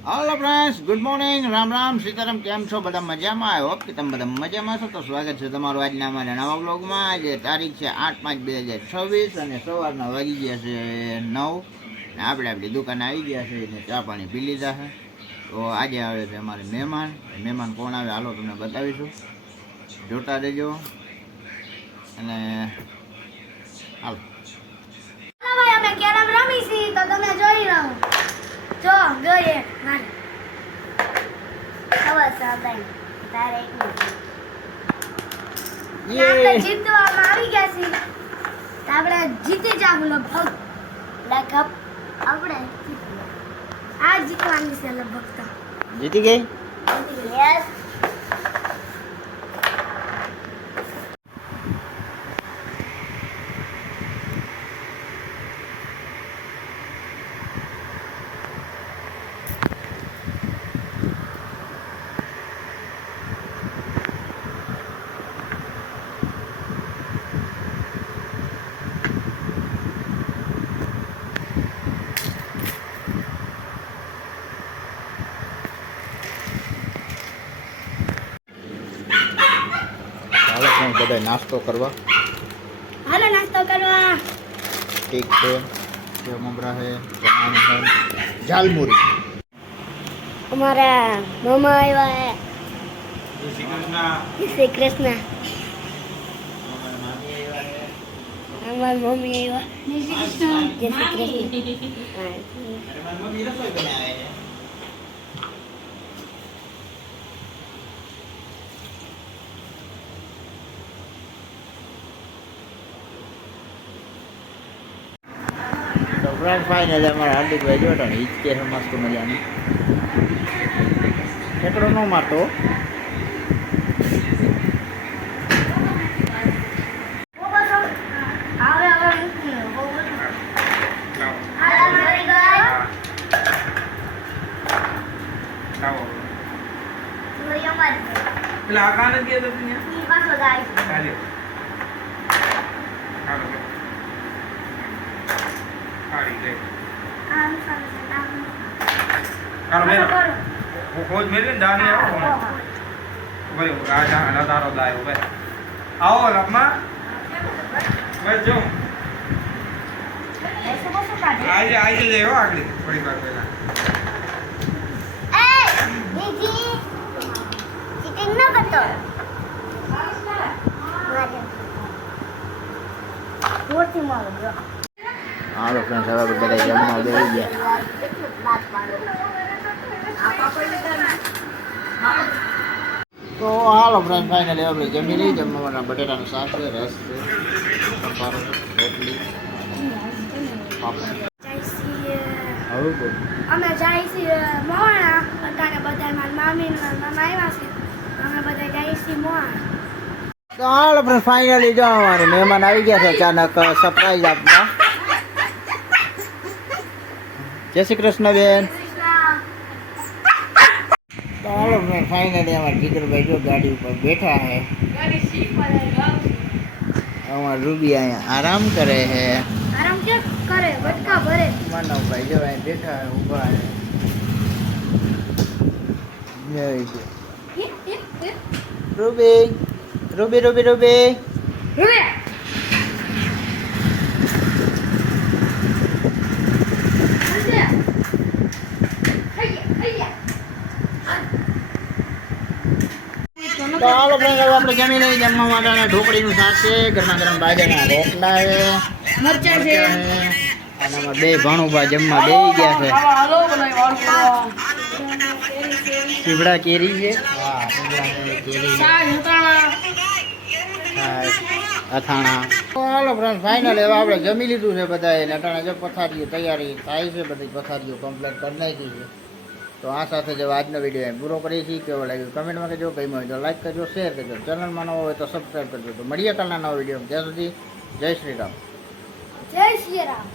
Hello friends, good morning, Ram Ram, Sitaram. केम छो बधा मजामां? आई होप कि तमे बधा मजामां छो। तो स्वागत छे तमारुं आजना अमारा नवा ब्लॉगमां। आज तारीख छे 8/5/2026 અને સવારના વાગી ગયા છે 9 ને આપણે આપણી દુકાને આવી ગયા છે ને ચા પાણી પી લીધા છે। તો આજે આવે છે અમારે મહેમાન કોણ આવે હાલો તમને બતાવીશું, જોતા રહેજો અને હાલો। ભાઈ અમે કેરમ રમી છી તો તમે જોઈ રહો જો જોઈએ મારે ખબર છે ભાઈ તારે એક મિનિટ આપણે જીતવામાં આવી ગયા છીએ તો આપણે જીતી જાવ લગભગ આપણે આ જીતવાની છે લગભગ તો જીતી ગઈ। યસ બધા નાસ્તો કરવા હાલો નાસ્તો કરવા। કેક છે, સેવ મમરા છે, ચણા છે, ઝાલમુરી। हमारा मामा आया है। जय श्री कृष्ण। हमारी मम्मी आया है। जय श्री कृष्ण। तो फ्रेंड फाइनल हमारा हार्दिक भाई जो है हिचके है मस्त मजानी ઠેકડો ન મારતો। એટલે આ કાન જ ગયા તો ત્યાં પાછો જાય ચાલે ચાલો કાઢી દે આમ આમ કાઢો મેરો ખોજ મેરે દાની આવો ભાઈ રાજા આના તારો દાયો ભાઈ આવો લપમાં બસ જો આજે લેવો આગળ થોડી વાર પહેલા હાલો ફ્રેન્ડ હવે બધા જમવા બેસી ગયા। તો હાલો ફ્રેન્ડ ફાઇનલી આપણે જમી લઈ। જમવાના બટેટાનું શાક છે, રસ છે, સંભારો છે, રોટલી, પાપડ। હવે બોલ અમે જાય છીએ મોણા અત્યારે બધા મારા મામી ને મામા આવ્યા છે અમે બધા જાય છીએ મોણા। તો હાલો ફ્રેન્ડ ફાઇનલી જો અમારે મહેમાન આવી ગયા છે અચાનક સરપ્રાઈઝ આપવા। જય શ્રી કૃષ્ણ બેન। તો હાલો ફ્રેન્ડ ફાઇનલી અમારા જીગરભાઈ જો ગાડી ઉપર બેઠા છે। અમારા રૂબી અહીંયા આરામ કરે છે। આરામ ક્યાં કરે બટકા ભરે માનવભાઈ જો અહીં બેઠા છે, ઊભા છે। રૂબી રૂબી રૂબી રૂબી રૂબે તો હાલો ફ્રેન્ડ હવે આપણે જમી લઈએ। જમવા માટે ઢોકળીનું શાક છે, ગરમા ગરમ બાજરાના રોટલા છે, મરચાં છે અને આમાં બે ભાણુભા જમવા બેસી ગયા છે। ચીવડા કેરી છે, હા ચીવડા કેરી, અથાણા। તો હાલો ફ્રેન્ડ ફાઇનલ હવે આપણે જમી લીધું છે બધાએ ને અટાણે જો પથારીઓ તૈયારી થાય છે, બધી પથારીઓ કમ્પ્લીટ કરી નાખી છે। તો આ સાથે જો આજનો વિડીયો પૂરો કરીએ છીએ। કેવો લાગ્યો કમેન્ટમાં કહેજો, ગમ્યો હોય તો લાઈક કરજો, શેર કરજો, ચેનલમાં નવો હોય તો સબસ્ક્રાઈબ કરજો। તો મળીએ કાલના નવા વિડીયો। ત્યાં સુધી જય શ્રી રામ। જય શ્રી રામ।